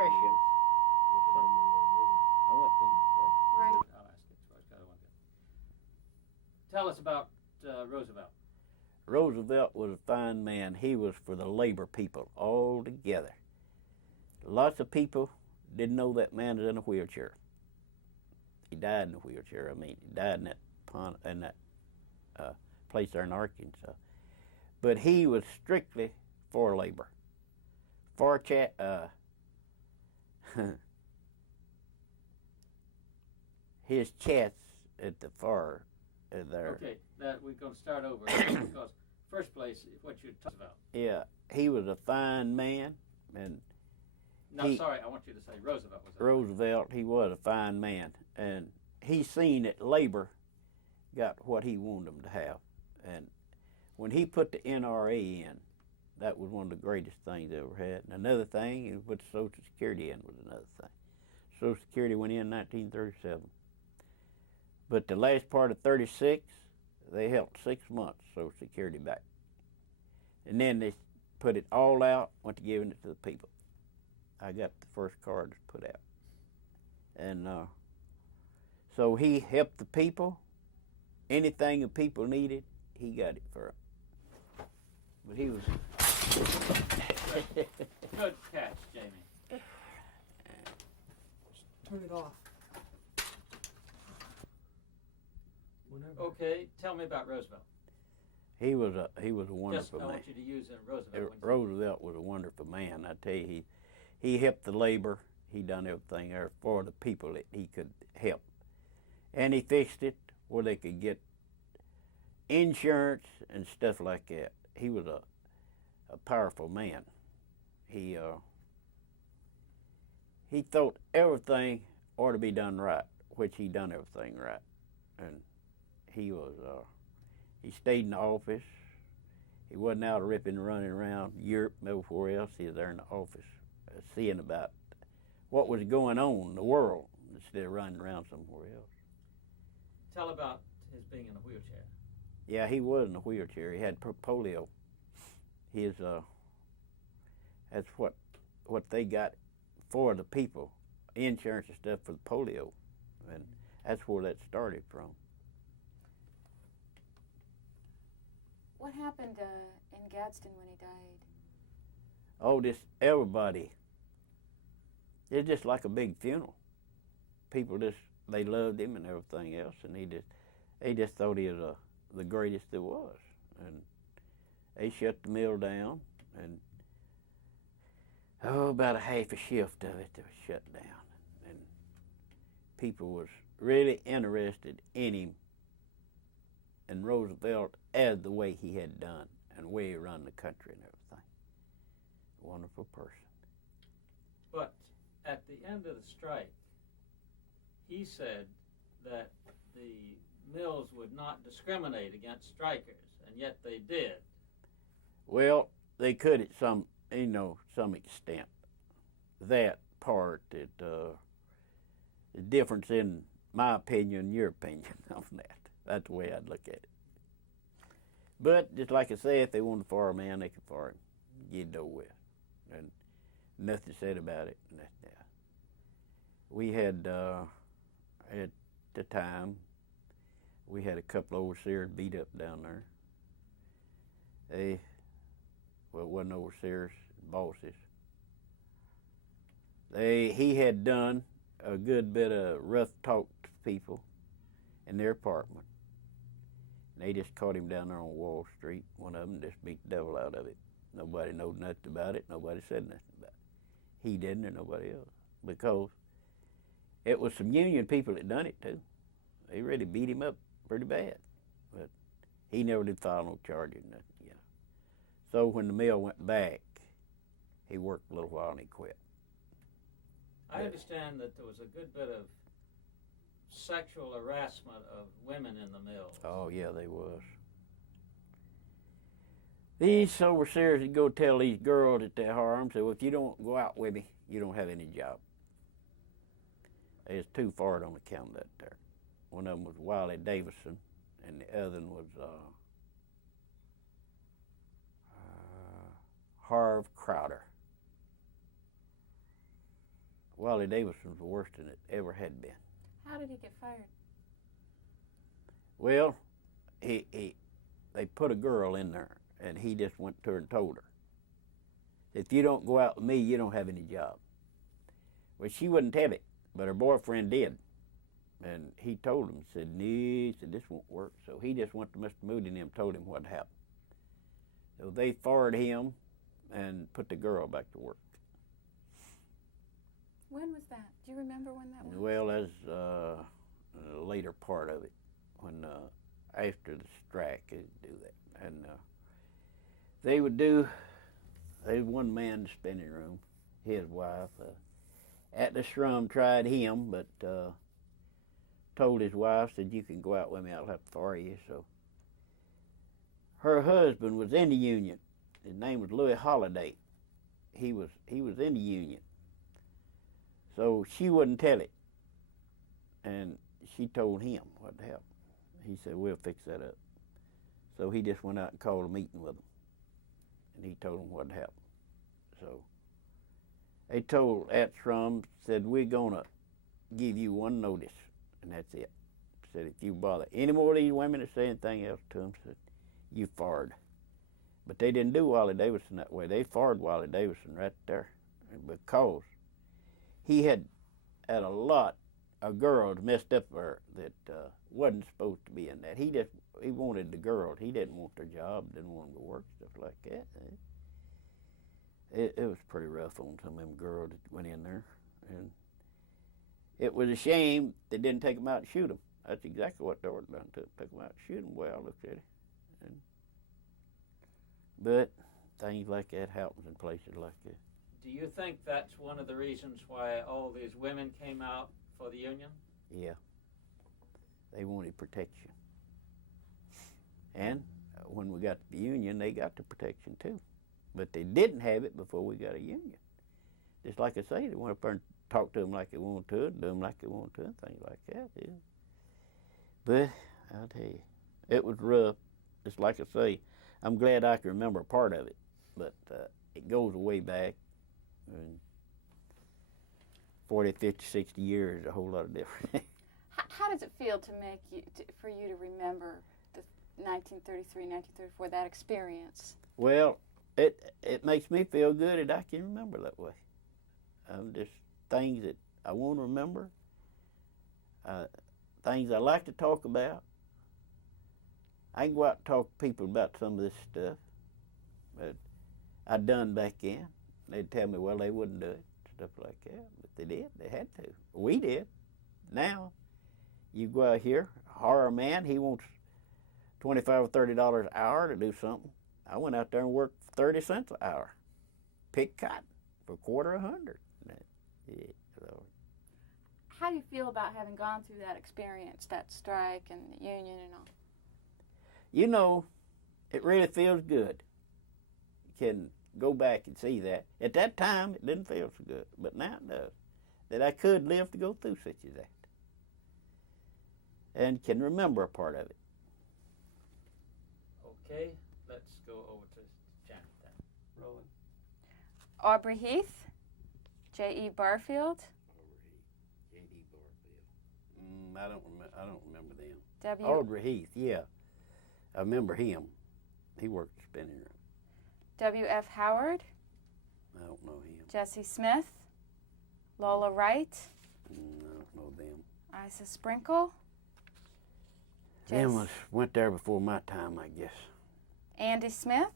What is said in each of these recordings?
Depression. I went through depression. Right. I'll ask it twice. I don't want to. Tell us about Roosevelt. Roosevelt was a fine man. He was for the labor people all together. Lots of people didn't know that man was in a wheelchair. He died in a wheelchair. I mean, he died in that place there in Arkansas. But he was strictly for labor. For his chats at the far there. Okay, that we're going to start over because first place, what you're talking about. Yeah, he was a fine man, and No, sorry, I want you to say Roosevelt was. Roosevelt, he was a fine man, and he seen that labor got what he wanted them to have, and when he put the NRA in, that was one of the greatest things they ever had. And another thing, he put Social Security in was another thing. Social Security went in 1937. But the last part of 36, they held 6 months Social Security back. And then they put it all out, went to giving it to the people. I got the first cards put out. And so he helped the people. Anything the people needed, he got it for them. But he was... Good catch, Jamie. Just turn it off. Whenever. Okay, tell me about Roosevelt. He was a wonderful Just, I man. want you to use Roosevelt. Roosevelt was a wonderful man. I tell you, he helped the labor. He done everything there for the people that he could help. And he fixed it where they could get insurance and stuff like that. He was a powerful man. He thought everything ought to be done right, which he done everything right. And he was he stayed in the office. He wasn't out ripping and running around Europe and everywhere else. He was there in the office seeing about what was going on in the world instead of running around somewhere else. Tell about his being in a wheelchair. Yeah, he was in a wheelchair. He had polio. His that's what they got for the people, insurance and stuff for the polio, and that's where that started from. What happened in Gadsden when he died? Oh, just everybody. It's just like a big funeral. People they loved him and everything else, and they just thought he was the greatest there was, and they shut the mill down, and about a half a shift of it was shut down, and people was really interested in him and Roosevelt as the way he had done and the way he run the country and everything. A wonderful person. But at the end of the strike, he said that the mills would not discriminate against strikers, and yet they did. Well, they could at some extent. That part, the difference in my opinion and your opinion on that. That's the way I'd look at it. But just like I say, if they wanted to fire a man, they could fire him. Get it over with. And nothing said about it. We had, at the time, we had a couple of overseers beat up down there. It wasn't overseers, bosses. He had done a good bit of rough talk to people in their apartment. And they just caught him down there on Wall Street. One of them just beat the devil out of it. Nobody knowed nothing about it. Nobody said nothing about it. He didn't or nobody else. Because it was some union people that done it too. They really beat him up pretty bad. But he never did file no charges, nothing, So when the mill went back, he worked a little while and he quit. I understand that there was a good bit of sexual harassment of women in the mills. Oh, yeah, they was. These overseers would go tell these girls at their harem, say, well, if you don't go out with me, you don't have any job. It's too far on account of that there. One of them was Wiley Davison, and the other one was Harv Crowder. Wally Davis was the worst than it ever had been. How did he get fired? Well, they put a girl in there, and he just went to her and told her, if you don't go out with me, you don't have any job. Well, she wouldn't have it, but her boyfriend did. And he told him, said, no, he said, this won't work. So he just went to Mr. Moody and them, told him what happened. So they fired him and put the girl back to work. When was that? Do you remember when that was? Well, that's a later part of it, when after the strike, they do that. And they would one man in the spinning room, his wife, at the shrum tried him, but told his wife, said, you can go out with me, I'll have to fire you. So her husband was in the union. His name was Louis Holliday. He was in the union. So she wouldn't tell it. And she told him what happened. He said, we'll fix that up. So he just went out and called a meeting with them. And he told them what happened. So they told at Shrum, said, we're going to give you one notice, and that's it. Said, if you bother any more of these women to say anything else to them, said, you fired. But they didn't do Wally Davidson that way. They fired Wally Davidson right there because he had a lot of girls messed up there that wasn't supposed to be in that. He wanted the girls. He didn't want their job, didn't want them to work, stuff like that. It was pretty rough on some of them girls that went in there. And it was a shame they didn't take them out and shoot them. That's exactly what they were done to take them out and shoot them, the way I looked at it. But things like that happens in places like this. Do you think that's one of the reasons why all these women came out for the Union? Yeah. They wanted protection. And when we got the Union, they got the protection too. But they didn't have it before we got a Union. Just like I say, they went up there and talked to them like they wanted to, do them like they wanted to, and things like that. Yeah. But I'll tell you, it was rough. Just like I say, I'm glad I can remember a part of it, but it goes way back. And 40, 50, 60 years, a whole lot of different. How does it feel for you to remember the 1933, 1934, that experience? Well, it makes me feel good that I can remember that way. Just things that I want to remember, things I like to talk about. I can go out and talk to people about some of this stuff that I done back then. They'd tell me, well, they wouldn't do it, stuff like that. But they did. They had to. We did. Now, you go out here, hire a man, he wants $25 or $30 an hour to do something. I went out there and worked 30 cents an hour. Pick cotton for $250. Yeah, so. How do you feel about having gone through that experience, that strike and the Union and all? You know, it really feels good. You can go back and see that. At that time, it didn't feel so good, but now it does. That I could live to go through such as that. And can remember a part of it. Okay, let's go over to Janet then. Rolling. Aubrey Heath, J.E. Barfield, J.D. Barfield. I don't remember them. W. Audrey Heath, yeah. I remember him. He worked the spinning room. W.F. Howard, I don't know him. Jesse Smith, Lola Wright, I don't know them. Isa Sprinkle, Them went there before my time, I guess. Andy Smith,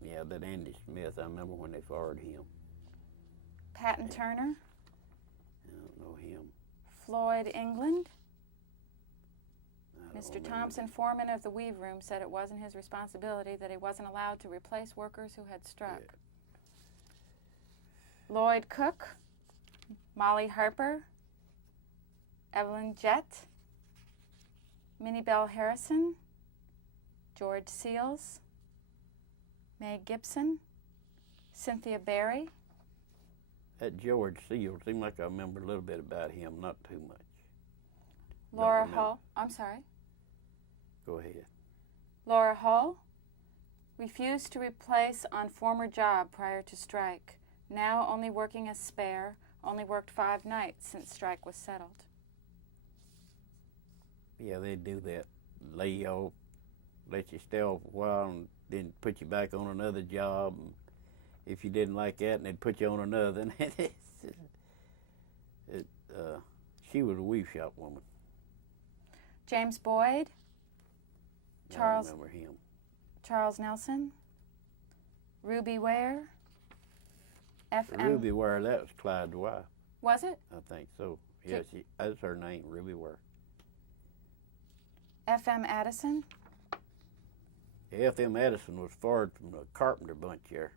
Yeah, that Andy Smith, I remember when they fired him. Patton Turner, I don't know him. Floyd England. I don't Mr. remember Thompson, foreman of the weave room, said it wasn't his responsibility, that he wasn't allowed to replace workers who had struck. Yeah. Lloyd Cook, Molly Harper, Evelyn Jett, Minnie Bell Harrison, George Seals, May Gibson, Cynthia Berry. That George Seals seemed like I remember a little bit about him, not too much. Laura remember. Hall, I'm sorry. Go ahead. Laura Hall, refused to replace on former job prior to strike, now only working as spare, Only worked 5 nights since strike was settled. Yeah, they do that. Lay you off, let you stay off a while, and then put you back on another job. And if you didn't like that, and they'd put you on another. She was a weave shop woman. James Boyd, Charles I remember him. Charles Nelson, Ruby Ware, F.M. Ruby Ware, that was Clyde's wife. Was it? I think so. Yes, that's her name, Ruby Ware. F.M. Addison, F.M. Addison was fired from the carpenter bunch there.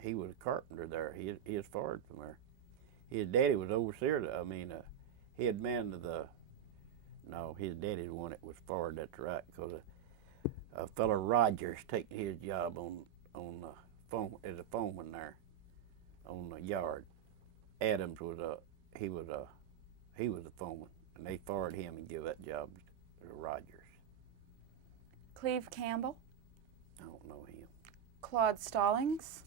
He was a carpenter there. He was fired from there. His daddy was overseer. He had manned no, his daddy the one that was fired. That's right, because a fellow Rogers taking his job on phone as a foreman there on the yard. Adams was he was a foreman, and they fired him and gave that job to Rogers. Cleve Campbell, I don't know him. Claude Stallings,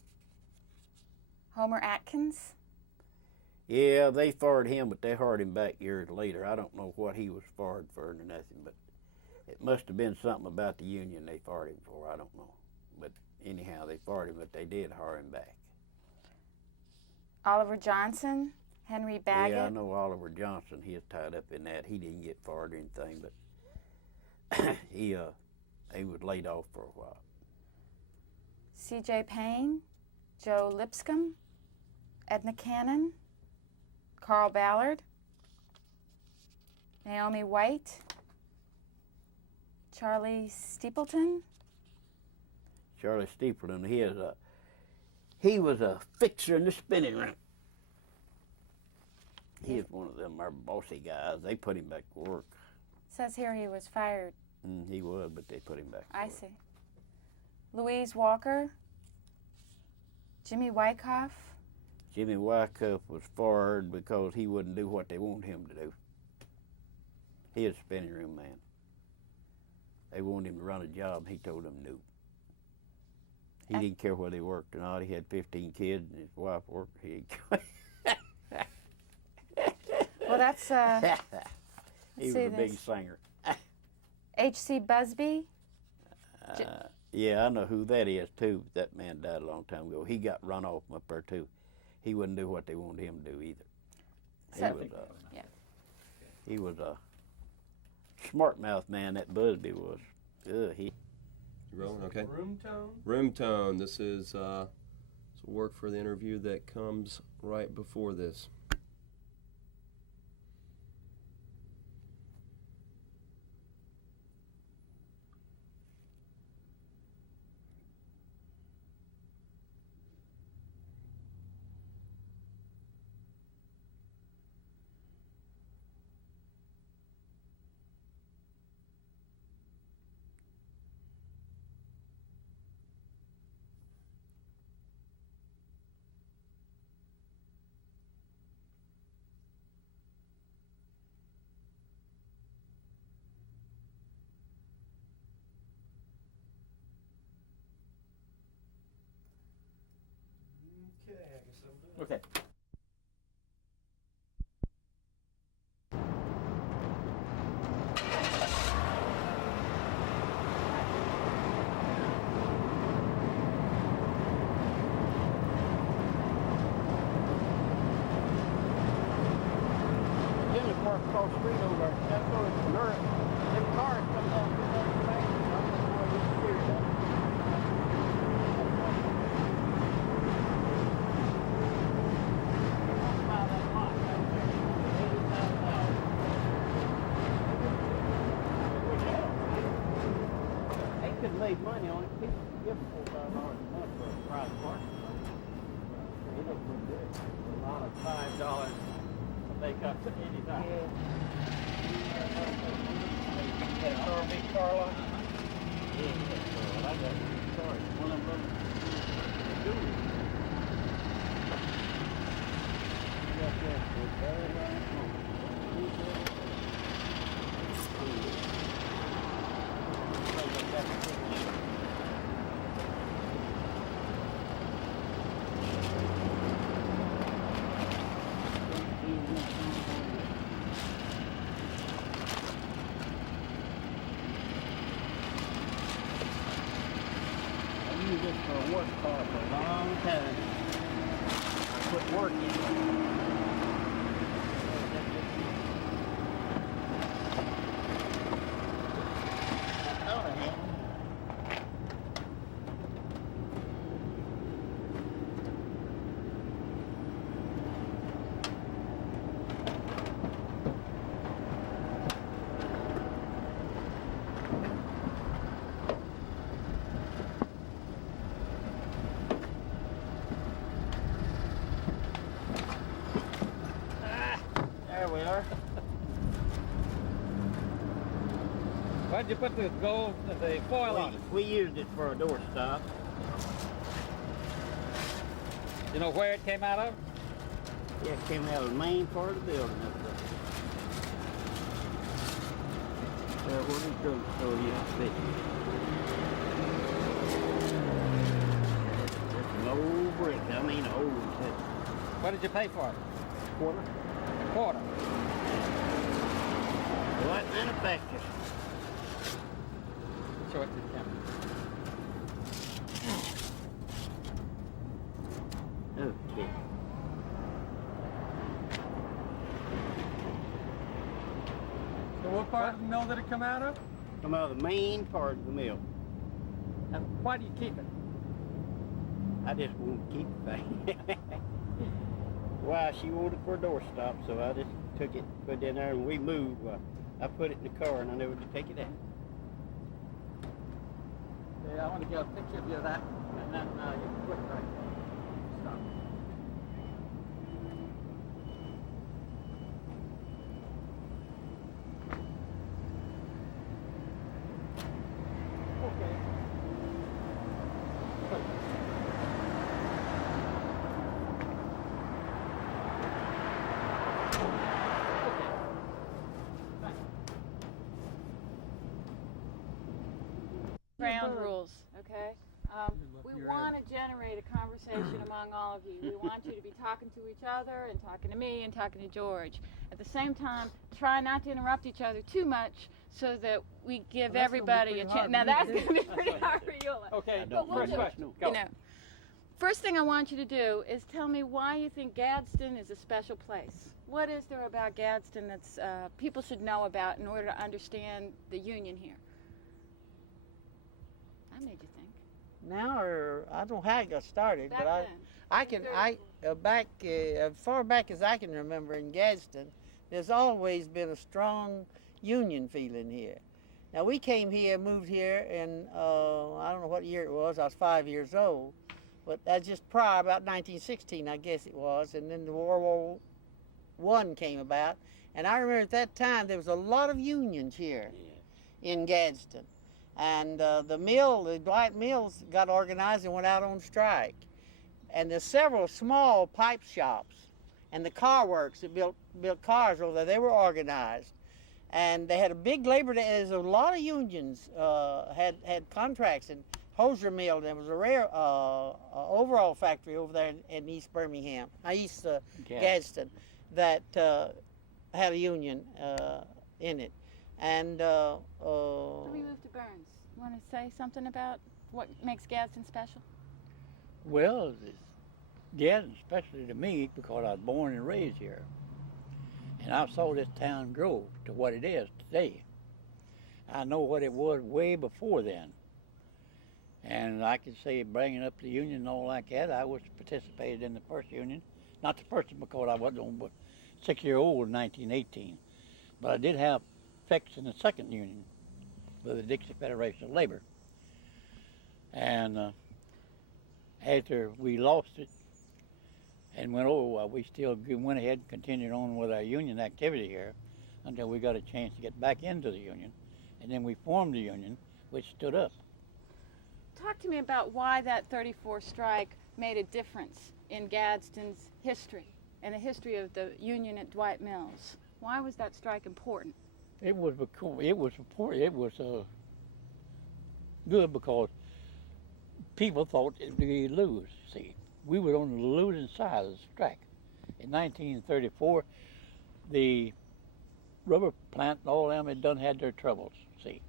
Homer Atkins. Yeah, they fired him, but they hired him back years later. I don't know what he was fired for or nothing, but it must have been something about the union they fired him for. I don't know. But anyhow, they fired him, but they did hire him back. Oliver Johnson, Henry Baggett. Yeah, I know Oliver Johnson. He is tied up in that. He didn't get fired or anything, but he was laid off for a while. C.J. Payne, Joe Lipscomb, Edna Cannon, Carl Ballard, Naomi White, Charlie Steepleton. Charlie Steepleton, he was a fixer in the spinning room. He was one of them our bossy guys. They put him back to work. Says here he was fired. He was, but they put him back to I work. see. Louise Walker, Jimmy Wyckoff. Jimmy Wyckoff was fired because he wouldn't do what they wanted him to do. He was a spinning room man. They wanted him to run a job, and he told them no. He didn't care whether he worked or not. He had 15 kids, and his wife worked. Well, that's he was a big singer. H.C. Busby. Yeah, I know who that is, too. That man died a long time ago. He got run off from up there, too. He wouldn't do what they wanted him to do either. He was a smart mouth man, that Busby was. You rolling? Okay. Room tone? Room tone. This is some work for the interview that comes right before this. Okay, I guess I'm done. Okay. Jimmy parked across the street over there. That's where it's Lurk. Them cars come down through that bank. I don't know where he steers at. They could make money on it. People give $4,500 a month for a private parking lot. They look pretty good. A lot of $5 to make up to 85. That car, big car lot? Yeah, I got a car. One of them little You got that with very worked hard for a long time. I put work in. I thought I had. There we are. Why'd you put the foil on it? We used it for a doorstop. You know where it came out of? Yeah, it came out of the main part of the building up there. Where the drugstore used to be. It's an old brick, I mean old too. What did you pay for it? Quarter. Quarter. What manufacturers? Show it to the camera. Okay. So what part of the mill did it come out of? Come out of the main part of the mill. And why do you keep it? I just want to keep it back. Why, she wanted it for a doorstop, so I just took it, put it in there, and we moved. I put it in the car, and I never did take it out. Yeah, I want to get a picture of you of that, and then you can put it right there. Stop. Okay. Ground rules, okay? We want to generate a conversation among all of you. We want you to be talking to each other and talking to me and talking to George. At the same time, try not to interrupt each other too much so that we give everybody a chance. Now that's going to be pretty hard for Eula. Okay, But we'll first do it. question. Go. You know, first thing I want you to do is tell me why you think Gadsden is a special place. What is there about Gadsden that's people should know about in order to understand the Union here? I made you think. Now, or I don't know how it got started, Back but then. back as far back as I can remember in Gadsden, there's always been a strong Union feeling here. Now we came here, moved here, and I don't know what year it was. I was 5 years old, but that's just prior, about 1916, I guess it was, and then the World War I came about, and I remember at that time there was a lot of unions here in Gadsden. And the Dwight Mills got organized and went out on strike. And there's several small pipe shops and the car works that built cars over there. They were organized. And they had a big labor day. There's a lot of unions had contracts. And Hosier Mill, there was a rare overall factory over there in East Birmingham, East Gadsden, that had a union in it. And Let me move to Burns. Want to say something about what makes Gadsden special? Well, it's Gadsden, especially to me, because I was born and raised here. And I saw this town grow to what it is today. I know what it was way before then. And I can say bringing up the union and all like that, I was participated in the first union. Not the first because I wasn't but 6-year-old in 1918. But I did have fixed in the second union with the Dixie Federation of Labor. And after we lost it and went over, we still went ahead and continued on with our union activity here until we got a chance to get back into the union. And then we formed the union, which stood up. Talk to me about why that 34 strike made a difference in Gadsden's history and the history of the union at Dwight Mills. Why was that strike important? It was good because people thought we'd lose. See, we were on the losing side of the strike. In 1934, the rubber plant and all them had their troubles. See,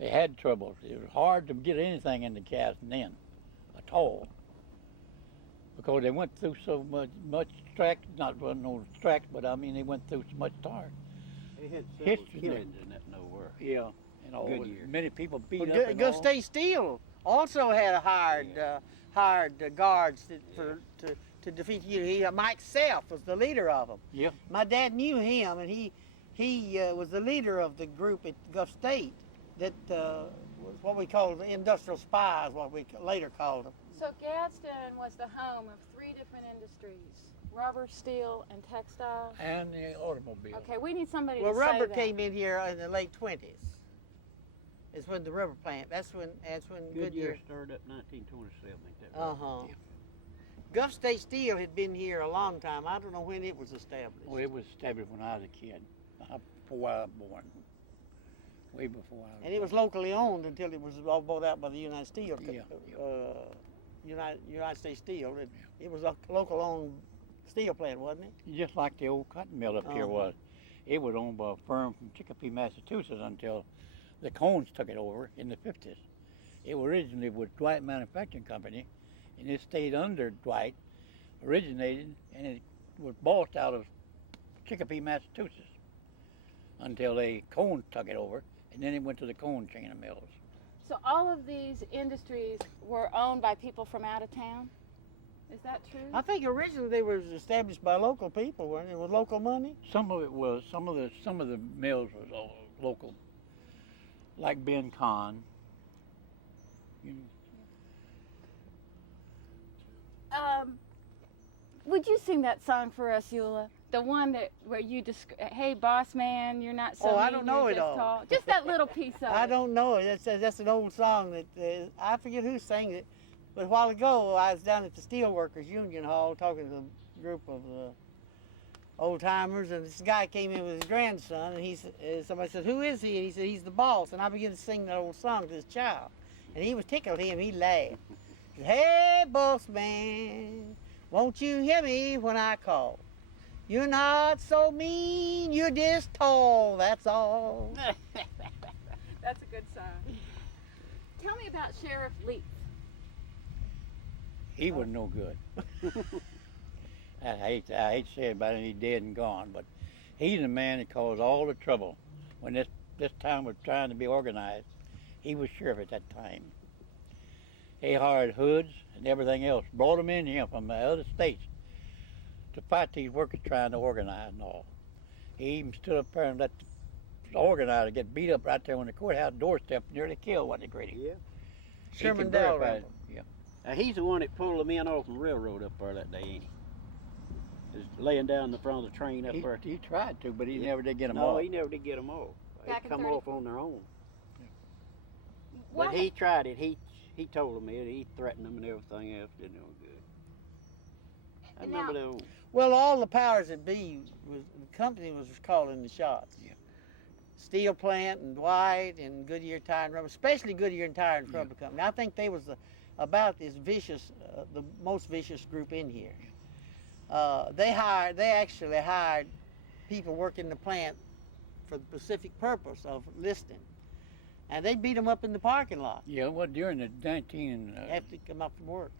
they had troubles. It was hard to get anything into Gadsden then. at all. Because they went through so much tracks, not well, no tracks, but I mean they went through so much tar. They had several History killings in that nowhere. Yeah, and all. Goodyear. Many people beat Well, up and Go all. State Steel also had hired guards to defeat you. Mike Self was the leader of them. Yeah. My dad knew him, and he was the leader of the group at Gulf State that was what we called the industrial spies, what we later called them. So Gadsden was the home of 3 different industries: rubber, steel, and textile. And the automobile. Okay, we need somebody Well, to rubber say that. came in here in the late 20s. It's when the rubber plant. That's when Goodyear started up 1927. Ain't that right? Uh-huh. Gulf State Steel had been here a long time. I don't know when it was established. Well, it was established when I was a kid, before I was born. Way before I was And it was locally owned until it was all bought out by the United Steel. Yeah. United States Steel. It was a local owned steel plant, wasn't it? just like the old cotton mill up here Uh-huh. was. It was owned by a firm from Chicopee, Massachusetts until the Cones took it over in the 50s. It originally was Dwight Manufacturing Company, and it stayed under Dwight, originated, and it was bossed out of Chicopee, Massachusetts until the Cones took it over, and then it went to the Cone chain of mills. So all of these industries were owned by people from out of town? Is that true? I think originally they were established by local people, weren't they? With local money. Some of it was, some of the mills was all local, like Ben Kahn. Would you sing that song for us, Eula? The one where you hey boss man, you're not so Oh, I mean, don't know you're it just all. tall. Just that little piece of I it. don't know it. That's an old song that I forget who sang it. But a while ago, I was down at the Steelworkers Union Hall talking to a group of old timers, and this guy came in with his grandson, and somebody said, "Who is he?" And he said, "He's the boss." And I began to sing that old song to this child, and he was tickled him. He laughed. He said, "Hey, boss man, won't you hear me when I call? You're not so mean, you're just tall, that's all." That's a good song. Tell me about Sheriff Leith. He was no good. I hate to say it about him, he's dead and gone, but he's the man that caused all the trouble when this town was trying to be organized. He was sheriff at that time. He hired hoods and everything else, brought them in here from the other states to fight these workers trying to organize and all. He even stood up there and let the organizer get beat up right there on the courthouse doorstep, nearly killed one of the Grady. Yeah. He Sherman can Dell verify Ramble. it. Yeah. He's the one that pulled the men off the railroad up there that day, ain't he? Just laying down in the front of the train up there. He tried to, but he Yeah. never did get them No, off. he never did get them off. Back They in come 30 off on their own. What? But he tried it. He told them it. He threatened them and everything else. Didn't do good. I Now- remember the Well, all the powers that be, the company was calling the shots. Yeah. Steel plant and Dwight and Goodyear Tire and Rubber, especially Goodyear and Tire and Rubber Company. I think they was about as vicious, the most vicious group in here. They actually hired people working the plant for the specific purpose of listing, and they beat them up in the parking lot Yeah, well, during the 19... after they come up from work.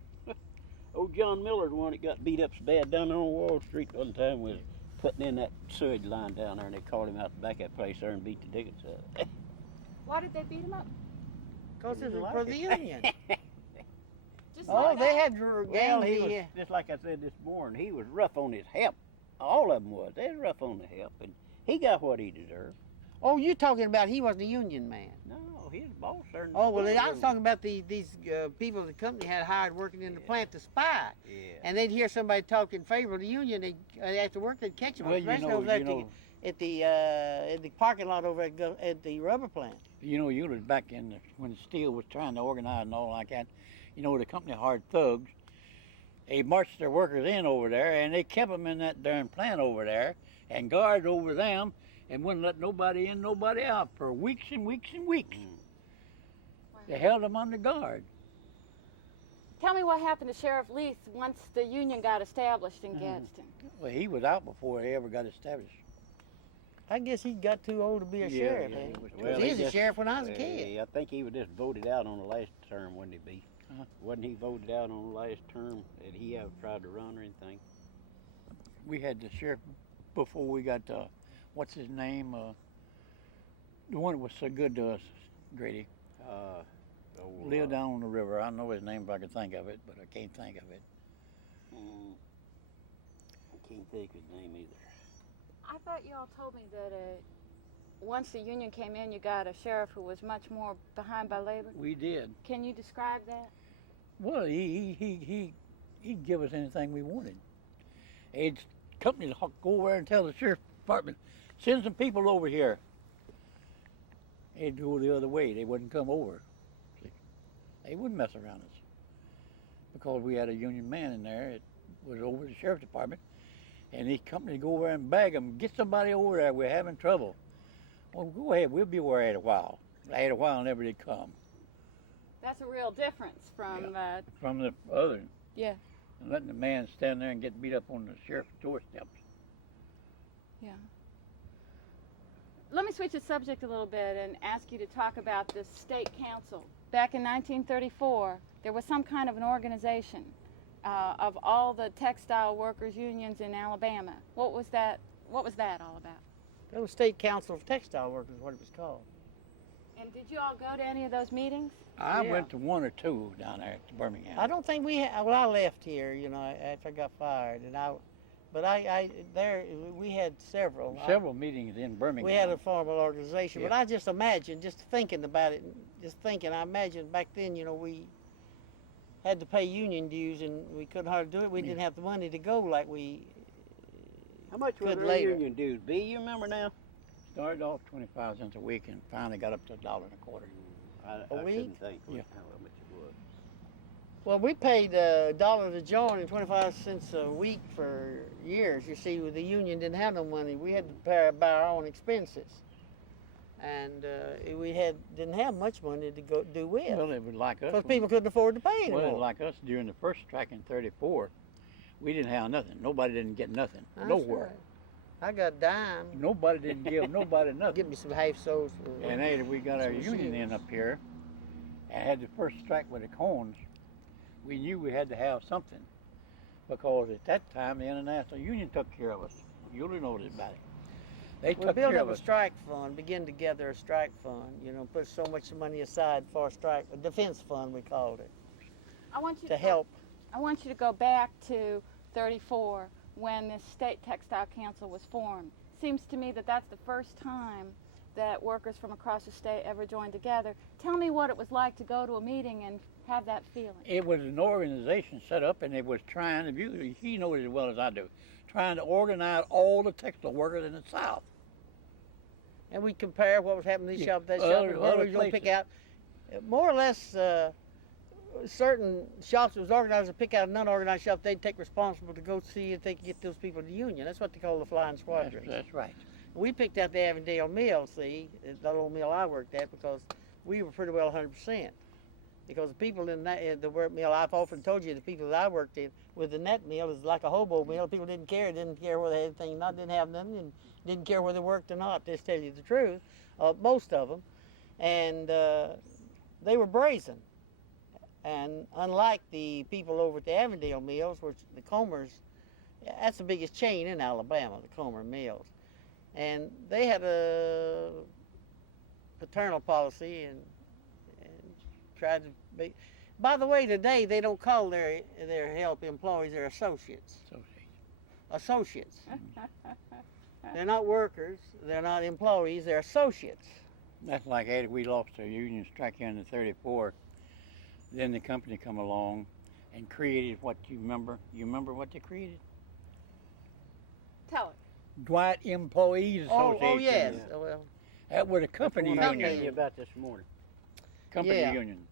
old John Miller's the one that got beat up so bad down there on Wall Street one time was putting in that sewage line down there, and they called him out the back of that place there and beat the dickens out of it. Why did they beat him up? Because it was Like for it. the union. Just Oh, like they that? had Well, he was, gang. just like I said this morning, he was rough on his help. All of them was. They was rough on the help, and he got what he deserved. Oh, you're talking about he wasn't a union man. No, he's the boss there. in the Oh, well, I was storeroom. talking about these people the company had hired working in the Yeah. plant to spy. Yeah. And they'd hear somebody talk in favor of the union. After work, they'd catch them. Well, you especially know, over there you at the parking lot over at the rubber plant. you was back in when steel was trying to organize and all like that. You know, the company hired thugs. They marched their workers in over there, and they kept them in that darn plant over there, and guards over them, and wouldn't let nobody in, nobody out for weeks and weeks and weeks. They held them under guard. Tell me what happened to Sheriff Leith once the union got established in Gadsden. Well, he was out before he ever got established. I guess he got too old to be a Yeah, sheriff. yeah, eh? he was too Well, old. he was He a just- sheriff when I was a kid. I think he was just voted out on the last term, wouldn't he be? Wasn't he voted out on the last term? Did he ever tried to run or anything? We had the sheriff before we got, what's his name? The one that was so good to us, Grady. Lived down on the river. I know his name if I could think of it, but I can't think of it. I can't think of his name either. I thought you all told me that once the union came in, you got a sheriff who was much more behind by labor. We did. Can you describe that? Well, he'd give us anything we wanted. It's companies go over there and tell the sheriff's department, send some people over here. They'd go the other way. They wouldn't come over. See? They wouldn't mess around us because we had a union man in there. It was over the sheriff's department, and these companies go over there and beg them, get somebody over there. We're having trouble. Well, go ahead. We'll be over there in a while. After a while, never did come. That's a real difference from from the other. Yeah. And letting the man stand there and get beat up on the sheriff's doorsteps. Yeah. Let me switch the subject a little bit and ask you to talk about the state council. Back in 1934, there was some kind of an organization of all the textile workers unions in Alabama. What was that all about? That was State Council of Textile Workers, what it was called. And did you all go to any of those meetings? I went to one or two down there at Birmingham. I don't think we had, well, I left here, you know, after I got fired, and we had several. Several meetings in Birmingham. We had a formal organization, but I just imagine, just thinking about it, I imagine back then, you know, we had to pay union dues and we couldn't hardly do it. We didn't have the money to go like we How much was the union dues? B, you remember now? Started off 25 cents a week and finally got up to $1.25. I week? couldn't think Yeah. how much it was. Well, we paid $1 to join and 25 cents a week for years. You see, the union didn't have no money. We had to buy our own expenses. And we didn't have much money to go do with. Well, it was like us. Because people couldn't afford to pay anymore. Well, it was like us during the first strike in '34. We didn't have nothing. Nobody didn't get nothing. That's Nowhere. Right. I got a dime. Nobody didn't give nobody nothing. Give me some half soles. And then we got our union in up here and had the first strike with the cones. We knew we had to have something because at that time the International Union took care of us. You don't know about it. They We took built care up of a us. strike fund, begin together a strike fund, you know, put so much money aside for a strike, a defense fund we called it, I want you to help. I want you to go back to 34 when the State Textile Council was formed. Seems to me that that's the first time that workers from across the state ever joined together. Tell me what it was like to go to a meeting and have that feeling. It was an organization set up, and it was trying to, he knows it as well as I do, trying to organize all the textile workers in the South. And we compare what was happening to this shop, that shop, Other and what we were going to pick out. More or less, certain shops that was organized to pick out an unorganized shop, they'd take responsibility to go see if they could get those people to the union. That's what they call the flying squadrons. That's right. We picked out the Avondale Mill, see, that old mill I worked at, because we were pretty well 100%. Because the people in the work mill, I've often told you, the people that I worked in with the net mill is like a hobo mill. People didn't care whether they had anything or not, didn't have nothing, and didn't care whether they worked or not, just tell you the truth, most of them. And they were brazen. And unlike the people over at the Avondale Mills, which the Comers, that's the biggest chain in Alabama, the Comer Mills. And they had a paternal policy and tried to be. By the way, today they don't call their help employees, they're associates. Associates. They're not workers, they're not employees, they're associates. That's like Eddie, we lost a union strike here in the '34. Then the company come along and created what you remember. You remember what they created? Tell it. Dwight Employees Association. Oh yes. Well, that was a company I was union. telling you about this morning. Company Yeah. union.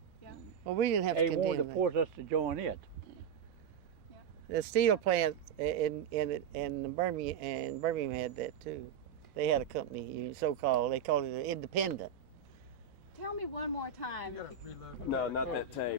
well, we didn't have They to wanted condemn to that. force us to join it. The steel plant in Birmingham had that too. They had a company union, so-called. They called it an independent. Tell me one more time. No, not that tape.